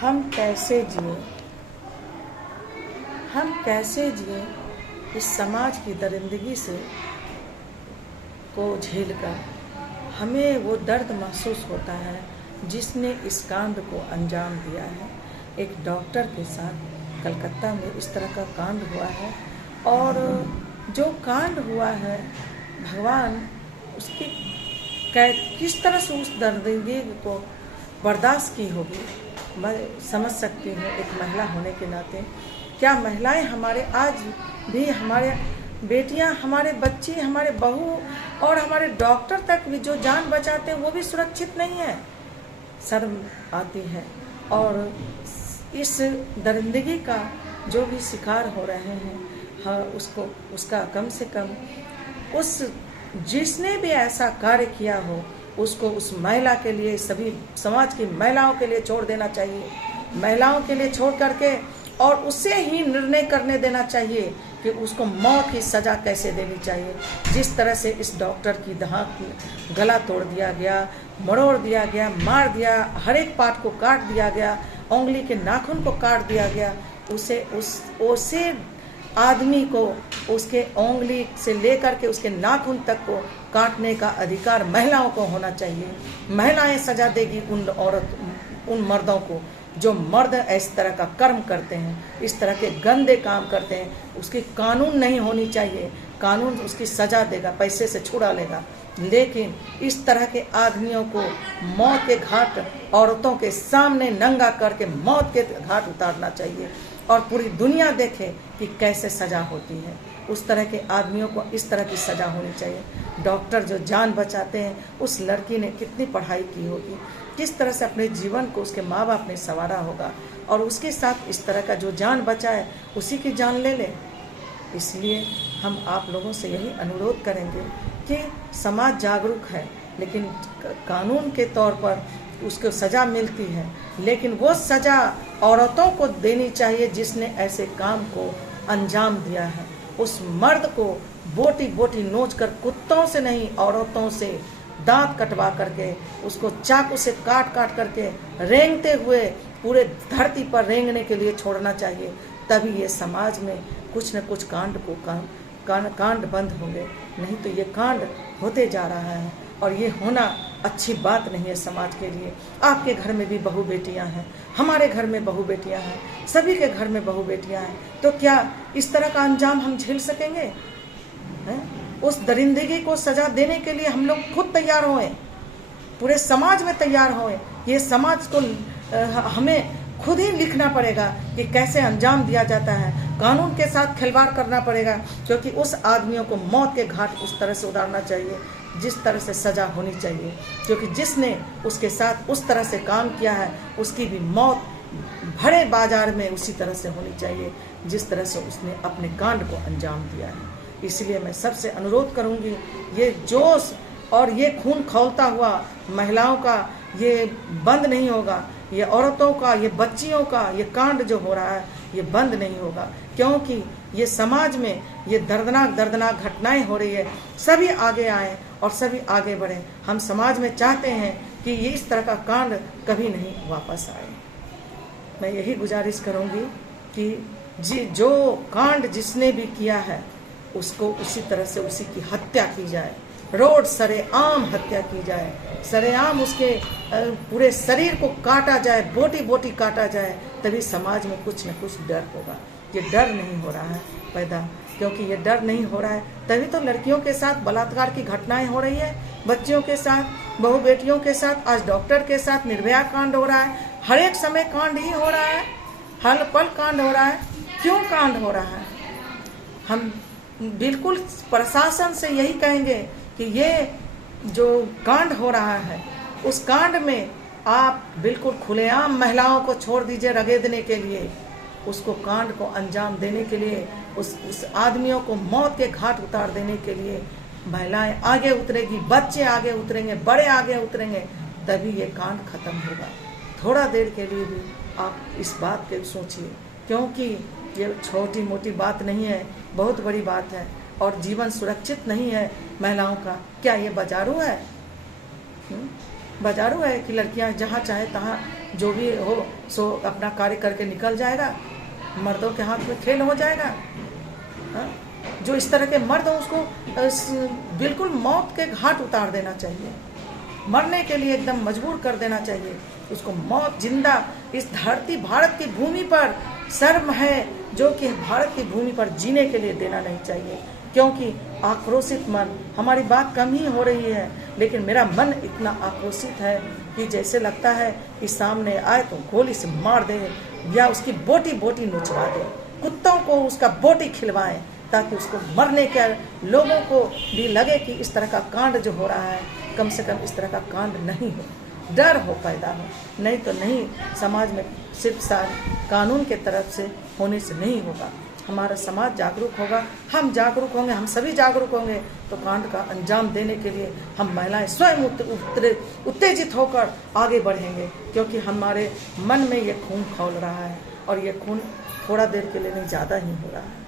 हम कैसे जिए, हम कैसे जिए इस समाज की दरिंदगी से को झेलकर। हमें वो दर्द महसूस होता है जिसने इस कांड को अंजाम दिया है। एक डॉक्टर के साथ कलकत्ता में इस तरह का कांड हुआ है, और जो कांड हुआ है भगवान उसकी किस तरह से उस दर्दगी को बर्दाश्त की होगी, मैं समझ सकती हूँ एक महिला होने के नाते। क्या महिलाएं हमारे आज भी, हमारे बेटियां, हमारे बच्ची, हमारे बहू और हमारे डॉक्टर तक भी जो जान बचाते हैं वो भी सुरक्षित नहीं है। शर्म आती है। और इस दरिंदगी का जो भी शिकार हो रहे हैं, हाँ, उसको उसका कम से कम उस जिसने भी ऐसा कार्य किया हो उसको उस महिला के लिए, सभी समाज की महिलाओं के लिए छोड़ देना चाहिए। महिलाओं के लिए छोड़ करके और उससे ही निर्णय करने देना चाहिए कि उसको मौत की सज़ा कैसे देनी चाहिए। जिस तरह से इस डॉक्टर की गला तोड़ दिया गया, मरोड़ दिया गया, मार दिया, हर एक पार्ट को काट दिया गया, उंगली के नाखून को काट दिया गया, उसे आदमी को उसके उंगली से लेकर के उसके नाखून तक को काटने का अधिकार महिलाओं को होना चाहिए। महिलाएं सजा देगी उन मर्दों को जो मर्द इस तरह का कर्म करते हैं, इस तरह के गंदे काम करते हैं। उसकी कानून नहीं होनी चाहिए, कानून उसकी सजा देगा, पैसे से छुड़ा लेगा, लेकिन इस तरह के आदमियों को मौत के घाट औरतों के सामने नंगा करके मौत के घाट उतारना चाहिए, और पूरी दुनिया देखे कि कैसे सजा होती है। उस तरह के आदमियों को इस तरह की सजा होनी चाहिए। डॉक्टर जो जान बचाते हैं, उस लड़की ने कितनी पढ़ाई की होगी, किस तरह से अपने जीवन को उसके माँ बाप ने संवारा होगा, और उसके साथ इस तरह का जो जान बचाए उसी की जान ले ले। इसलिए हम आप लोगों से यही अनुरोध करेंगे कि समाज जागरूक है, लेकिन कानून के तौर पर उसको सज़ा मिलती है, लेकिन वो सज़ा औरतों को देनी चाहिए जिसने ऐसे काम को अंजाम दिया है। उस मर्द को बोटी बोटी नोच कर, कुत्तों से नहीं औरतों से दांत कटवा करके, उसको चाकू से काट काट करके रेंगते हुए पूरे धरती पर रेंगने के लिए छोड़ना चाहिए। तभी ये समाज में कुछ न कुछ कांड बंद होंगे, नहीं तो ये कांड होते जा रहा है, और ये होना अच्छी बात नहीं है समाज के लिए। आपके घर में भी बहू बेटियां हैं, हमारे घर में बहू बेटियां हैं, सभी के घर में बहू बेटियां हैं, तो क्या इस तरह का अंजाम हम झेल सकेंगे? उस दरिंदगी को सजा देने के लिए हम लोग खुद तैयार होए, पूरे समाज में तैयार होए। ये समाज को हमें खुद ही लिखना पड़ेगा कि कैसे अंजाम दिया जाता है। कानून के साथ खिलवाड़ करना पड़ेगा, क्योंकि उस आदमियों को मौत के घाट उस तरह से उतारना चाहिए जिस तरह से सज़ा होनी चाहिए, क्योंकि जिसने उसके साथ उस तरह से काम किया है उसकी भी मौत भरे बाजार में उसी तरह से होनी चाहिए जिस तरह से उसने अपने कांड को अंजाम दिया है। इसलिए मैं सबसे अनुरोध करूंगी, ये जोश और ये खून खौलता हुआ महिलाओं का ये बंद नहीं होगा, ये औरतों का, ये बच्चियों का ये कांड जो हो रहा है ये बंद नहीं होगा, क्योंकि ये समाज में ये दर्दनाक घटनाएं हो रही है। सभी आगे आए और सभी आगे बढ़े। हम समाज में चाहते हैं कि ये इस तरह का कांड कभी नहीं वापस आए। मैं यही गुजारिश करूंगी कि जो कांड जिसने भी किया है उसको उसी तरह से उसी की हत्या की जाए, रोड सरेआम हत्या की जाए, सरेआम उसके पूरे शरीर को काटा जाए, बोटी बोटी काटा जाए, तभी समाज में कुछ न कुछ डर होगा। ये डर नहीं हो रहा है पैदा, क्योंकि ये डर नहीं हो रहा है तभी तो लड़कियों के साथ बलात्कार की घटनाएं हो रही है, बच्चियों के साथ, बहू बेटियों के साथ, आज डॉक्टर के साथ निर्भया कांड हो रहा है। हर एक समय कांड ही हो रहा है, हर पल कांड हो रहा है। क्यों कांड हो रहा है? हम बिल्कुल प्रशासन से यही कहेंगे कि ये जो कांड हो रहा है उस कांड में आप बिल्कुल खुलेआम महिलाओं को छोड़ दीजिए रगेदने के लिए, उसको कांड को अंजाम देने के लिए, उस आदमियों को मौत के घाट उतार देने के लिए महिलाएं आगे उतरेगी, बच्चे आगे उतरेंगे, बड़े आगे उतरेंगे, तभी ये कांड खत्म होगा। थोड़ा देर के लिए भी आप इस बात के सोचिए, क्योंकि ये छोटी मोटी बात नहीं है, बहुत बड़ी बात है, और जीवन सुरक्षित नहीं है महिलाओं का। क्या ये बाजारू है? बाजारू है कि लड़कियां जहां चाहे तहां जो भी हो सो अपना कार्य करके निकल जाएगा, मर्दों के हाथ में खेल हो जाएगा। हाँ? जो इस तरह के मर्द हो उसको बिल्कुल मौत के घाट उतार देना चाहिए, मरने के लिए एकदम मजबूर कर देना चाहिए उसको। मौत जिंदा इस धरती भारत की भूमि पर शर्म है जो कि भारत की भूमि पर जीने के लिए देना नहीं चाहिए, क्योंकि आक्रोशित मन, हमारी बात कम ही हो रही है लेकिन मेरा मन इतना आक्रोशित है कि जैसे लगता है कि सामने आए तो गोली से मार दे या उसकी बोटी बोटी नुचवा दे, कुत्तों को उसका बोटी खिलवाएं ताकि उसको मरने के लोगों को भी लगे कि इस तरह का कांड जो हो रहा है कम से कम इस तरह का कांड नहीं हो, डर हो पैदा हो। नहीं तो नहीं, समाज में सिर्फ कानून के तरफ से होने से नहीं होगा। हमारा समाज जागरूक होगा, हम जागरूक होंगे, हम सभी जागरूक होंगे तो कांड का अंजाम देने के लिए हम महिलाएं स्वयं उत्तेजित होकर आगे बढ़ेंगे, क्योंकि हमारे मन में ये खून खौल रहा है और ये खून थोड़ा देर के लिए नहीं, ज़्यादा ही हो रहा है।